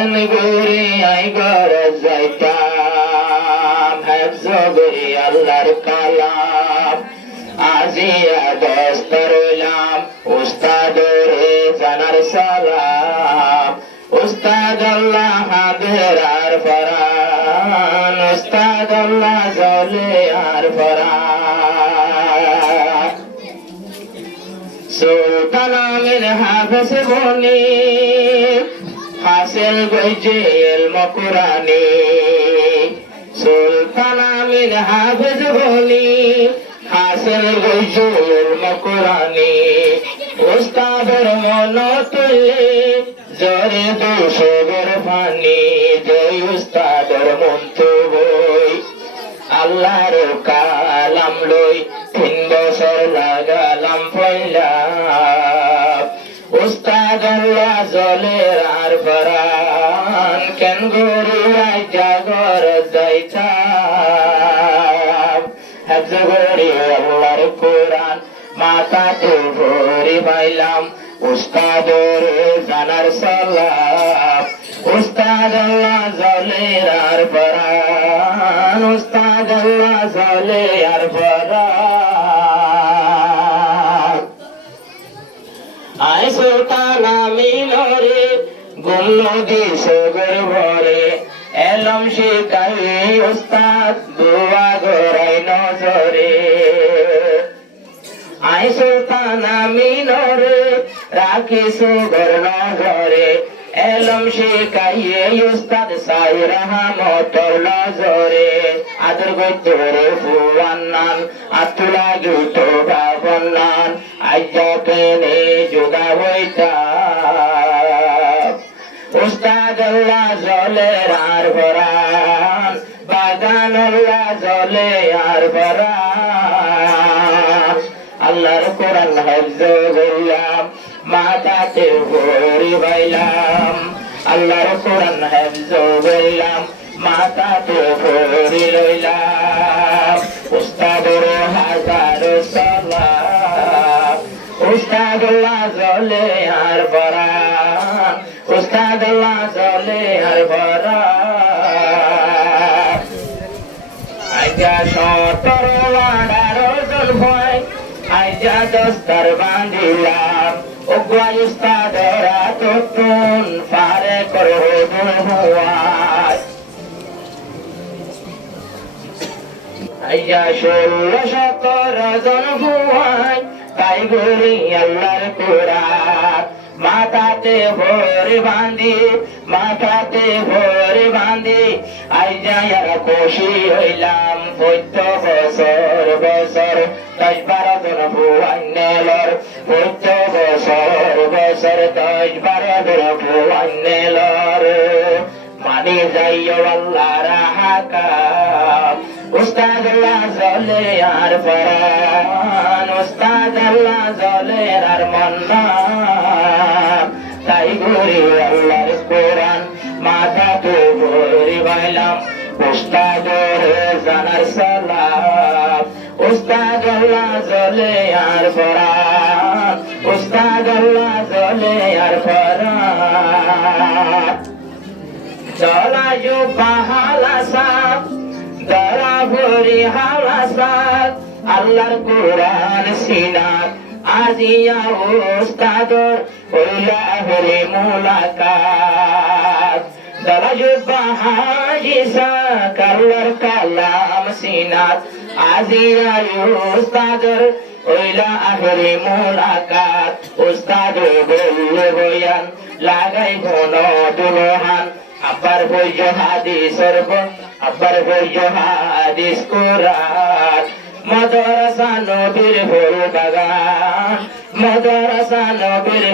কেন ঘুরে আই ঘর যাইতাম হেফজ করি আল্লাহর কালাম আজিয়া দস্তা রইলাম উস্তাদরে জানার সালাম উস্তাদ আল্লাহ হাদের আর ফরান উস্তাদ আল্লাহ জলে আর ফরান সুলতান আমির হাফেজ বনি হাসিল গইছে ইলম কুরআনি সুলতান আমির হাফেজ বনি হাসিল গইছে ইলম কুরআনি উস্তাদের মন তুলে জরে দুশোর পানি জয় উস্তাদের মন তো বই আল্লাহর কালাম লই 3 বছর লাগালাম পয়লা উস্তাদ আল্লাহ জলের আর ফরান কেন গরিয়াই জাগর যাইতাম হেফজ করি আল্লাহর কোরআন মাথাতে ভরি পাইলাম উস্তাদর জানার সালাম উস্তাদ আল্লাহ জলের আর ফরান উস্তাদ আল্লাহ জলে আর ফরান আই সুলতান আমিনরে গুমনদি সগর ভরে এলম শিখাই উস্তাদ দুয়া গরাই নজরে আই সুলতান আমিনরে রাখি সুগর নজরে এলম শিখাইয়ে উস্তাদ সাই রহমতর নজরে আদর গইতরে ফুয়ান্নান আতুলা গিতো বাবন্নান আজ্জা কেনে জুদা হইতা উস্তাদ আল্লাহ জলের আর ফরান বাগান আল্লাহ জলে আর ফরান আল্লাহর কোরআন হেফজ করিলাম মাথাতে ভরি পাইলাম আল্লাহর কোরআন হেফজ করিলাম মাথাতে ভরি লইলাম উস্তাদের হাজার সালাম উস্তাদ আল্লাহ জলে আর ফরান উস্তাদ আল্লাহ জলে আর ফরান আইজা 17 জন ভয় আইজা দস্তার বান্ধিলাম ওগা উস্তাদরা তুন পারে করো হওয়ায় আইজা 16-17 জন ভয় তাই গরি আল্লাহর কোরআন মাথাতে ভরে বাঁধি আইজা খুশি হইলাম প্রত্যেক বছর 10-12 জন ভুয়াইনেলর প্রত্যেক বছর 10-12 জন ভুয়াইনেলর মানি যাইও আল্লাহর হাকাম উস্তাদ আল্লাহ জলে আর ফরান উস্তাদ আল্লাহ জলে আর মন্নান তাই গরি আল্লাহর কোরআন মাথাতে ভরি পাইলাম উস্তাদের জানার সালাম উস্তাদ আল্লাহ জলে আর ফরান উস্তাদ আল্লাহ জলে আর ফরান চলা যো পাহালাসাত দরা ভরি হালাসাত আল্লাহর কোরআন সিনাত আজিয়া উস্তাদর হইলা হরে মুলাকাত দরা যো পাহাজিসা আল্লাহর কালাম সিনাত আজিয়া উস্তাদর হইলা হরে মুলাকাত উস্তাদ বললে বয়ান লাগাই ঘন দুলহান আবার বইজ হাদিস কোরআন মাদ্রাসা নবীর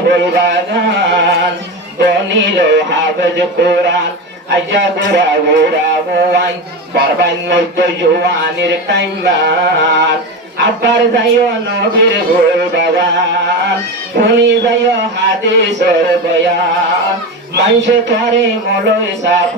ফুল বাগান বনিল হাফেজ কোরআন আজা গোরা মোয়াই বরবান মধ্য জওয়ানির টাইমান আবার যাইও নবীর ফুল বাগান শুনি যাইও হাদিসের বয়ান মানুষ করে মলয় সাফ